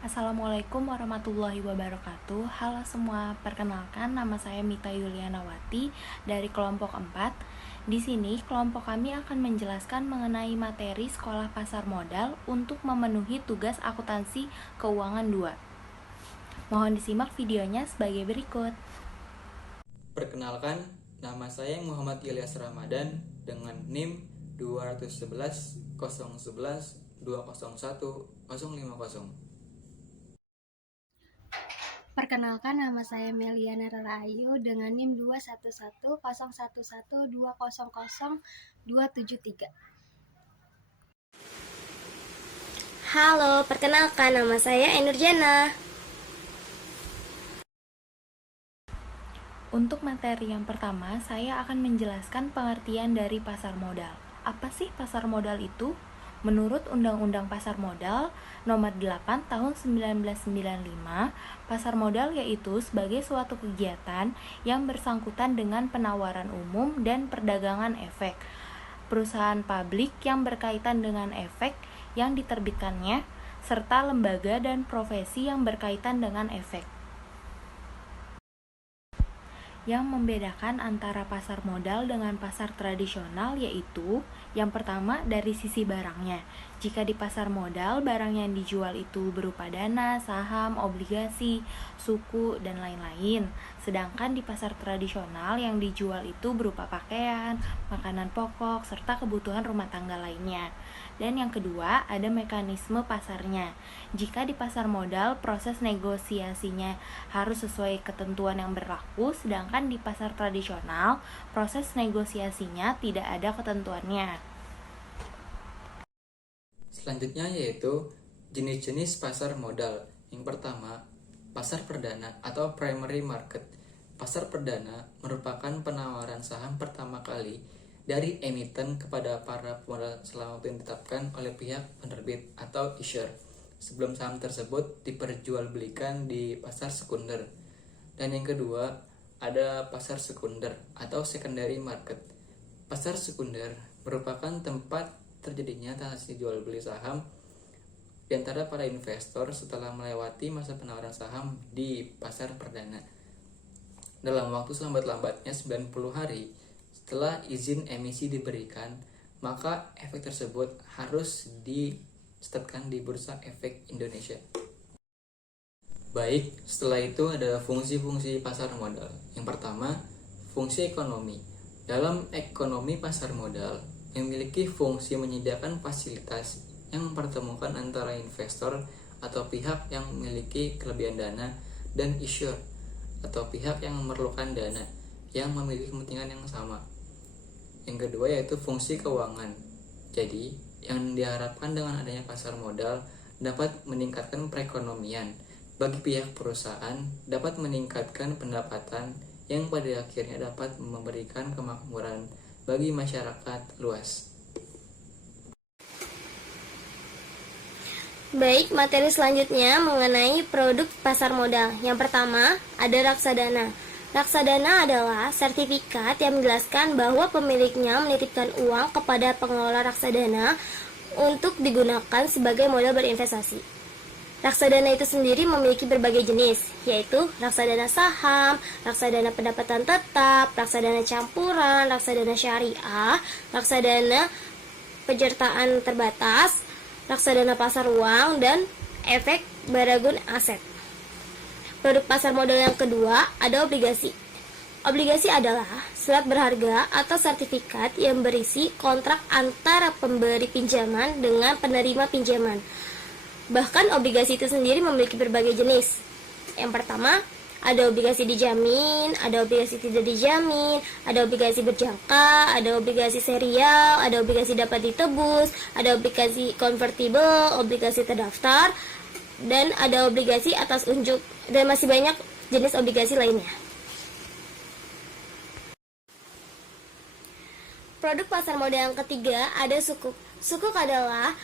Assalamualaikum warahmatullahi wabarakatuh. Halo semua, perkenalkan nama saya Mita Yulianawati dari kelompok 4. Di sini kelompok kami akan menjelaskan mengenai materi sekolah pasar modal untuk memenuhi tugas akuntansi keuangan 2. Mohon disimak videonya sebagai berikut. Perkenalkan, nama saya Muhammad Ilyas Ramadan dengan NIM 211 011 201 050. Perkenalkan, nama saya Meliana Rahayu dengan NIM 2110111200273. Halo, perkenalkan nama saya Enurjana. Untuk materi yang pertama, saya akan menjelaskan pengertian dari pasar modal. Apa sih pasar modal itu? Menurut Undang-Undang Pasar Modal Nomor 8 Tahun 1995, pasar modal yaitu sebagai suatu kegiatan yang bersangkutan dengan penawaran umum dan perdagangan efek. Perusahaan publik yang berkaitan dengan efek yang diterbitkannya, serta lembaga dan profesi yang berkaitan dengan efek. Yang membedakan antara pasar modal dengan pasar tradisional yaitu yang pertama dari sisi barangnya. Jika di pasar modal, barang yang dijual itu berupa dana, saham, obligasi, suku, dan lain-lain. Sedangkan di pasar tradisional yang dijual itu berupa pakaian, makanan pokok, serta kebutuhan rumah tangga lainnya. Dan yang kedua, ada mekanisme pasarnya. Jika di pasar modal, proses negosiasinya harus sesuai ketentuan yang berlaku, sedangkan di pasar tradisional, proses negosiasinya tidak ada ketentuannya. Selanjutnya yaitu jenis-jenis pasar modal. Yang pertama, pasar perdana atau primary market. Pasar perdana merupakan penawaran saham pertama kali dari emiten kepada para pemodal selama waktu yang ditetapkan oleh pihak penerbit atau issuer sebelum saham tersebut diperjualbelikan di pasar sekunder. Dan yang kedua, ada pasar sekunder atau secondary market. Pasar sekunder merupakan tempat terjadinya transaksi jual beli saham di antara para investor setelah melewati masa penawaran saham di pasar perdana dalam waktu selambat-lambatnya 90 hari setelah izin emisi diberikan, maka efek tersebut harus ditetapkan di Bursa Efek Indonesia. Baik, setelah itu ada fungsi-fungsi pasar modal. Yang pertama, fungsi ekonomi. Dalam ekonomi pasar modal memiliki fungsi menyediakan fasilitas yang mempertemukan antara investor atau pihak yang memiliki kelebihan dana dan issuer atau pihak yang memerlukan dana yang memiliki kepentingan yang sama. Yang kedua yaitu fungsi keuangan. Jadi, yang diharapkan dengan adanya pasar modal dapat meningkatkan perekonomian bagi pihak perusahaan, dapat meningkatkan pendapatan yang pada akhirnya dapat memberikan kemakmuran bagi masyarakat luas. Baik, materi selanjutnya mengenai produk pasar modal. Yang pertama, ada reksadana. Reksadana adalah sertifikat yang menjelaskan bahwa pemiliknya menitipkan uang kepada pengelola reksadana untuk digunakan sebagai modal berinvestasi. Reksadana itu sendiri memiliki berbagai jenis, yaitu reksadana saham, reksadana pendapatan tetap, reksadana campuran, reksadana syariah, reksadana penyertaan terbatas, reksadana pasar uang, dan efek baragun aset. Produk pasar modal yang kedua ada obligasi. Obligasi adalah surat berharga atau sertifikat yang berisi kontrak antara pemberi pinjaman dengan penerima pinjaman. Bahkan obligasi itu sendiri memiliki berbagai jenis. Yang pertama, ada obligasi dijamin, ada obligasi tidak dijamin, ada obligasi berjangka, ada obligasi serial, ada obligasi dapat ditebus, ada obligasi konvertibel, obligasi terdaftar, dan ada obligasi atas unjuk, dan masih banyak jenis obligasi lainnya. Produk pasar modal yang ketiga ada sukuk. Sukuk adalah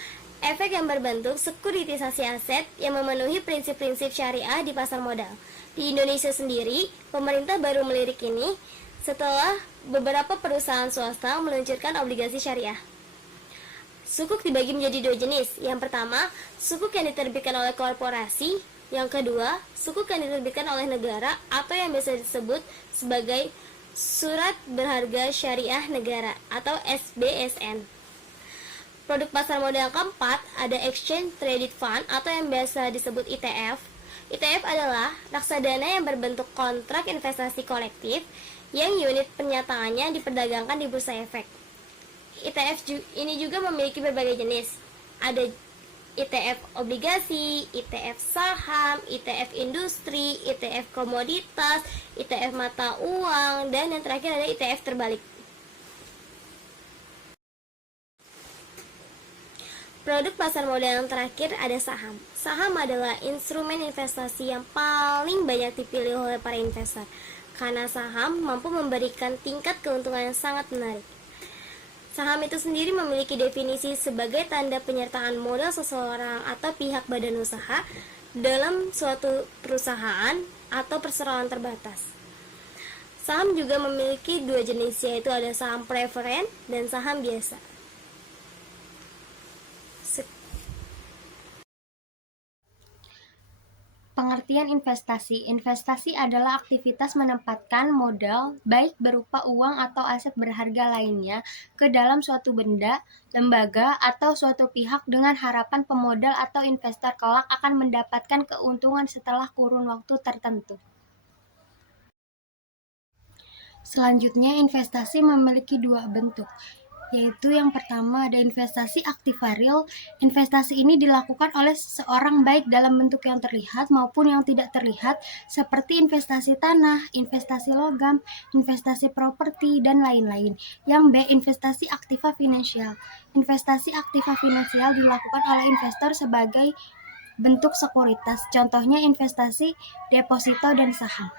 efek yang berbentuk sekuritisasi aset yang memenuhi prinsip-prinsip syariah di pasar modal. Di Indonesia sendiri, pemerintah baru melirik ini setelah beberapa perusahaan swasta meluncurkan obligasi syariah. Sukuk dibagi menjadi dua jenis. Yang pertama, sukuk yang diterbitkan oleh korporasi. Yang kedua, sukuk yang diterbitkan oleh negara atau yang biasa disebut sebagai Surat Berharga Syariah Negara atau SBSN. Produk pasar modal yang keempat ada Exchange Traded Fund atau yang biasa disebut ETF. ETF adalah reksadana yang berbentuk kontrak investasi kolektif yang unit penyataannya diperdagangkan di bursa efek. ETF ini juga memiliki berbagai jenis. Ada ETF obligasi, ETF saham, ETF industri, ETF komoditas, ETF mata uang, dan yang terakhir ada ETF terbalik. Produk pasar modal yang terakhir ada saham. Saham adalah instrumen investasi yang paling banyak dipilih oleh para investor, karena saham mampu memberikan tingkat keuntungan yang sangat menarik. Saham itu sendiri memiliki definisi sebagai tanda penyertaan modal seseorang atau pihak badan usaha dalam suatu perusahaan atau perseroan terbatas. Saham juga memiliki dua jenis, yaitu ada saham preferen dan saham biasa. Pengertian investasi. Investasi adalah aktivitas menempatkan modal, baik berupa uang atau aset berharga lainnya, ke dalam suatu benda, lembaga, atau suatu pihak dengan harapan pemodal atau investor kelak akan mendapatkan keuntungan setelah kurun waktu tertentu. Selanjutnya, investasi memiliki dua bentuk, yaitu yang pertama ada investasi aktiva real. Investasi ini dilakukan oleh seseorang baik dalam bentuk yang terlihat maupun yang tidak terlihat, seperti investasi tanah, investasi logam, investasi properti, dan lain-lain. Yang B, investasi aktiva finansial. Investasi aktiva finansial dilakukan oleh investor sebagai bentuk sekuritas, contohnya investasi deposito dan saham.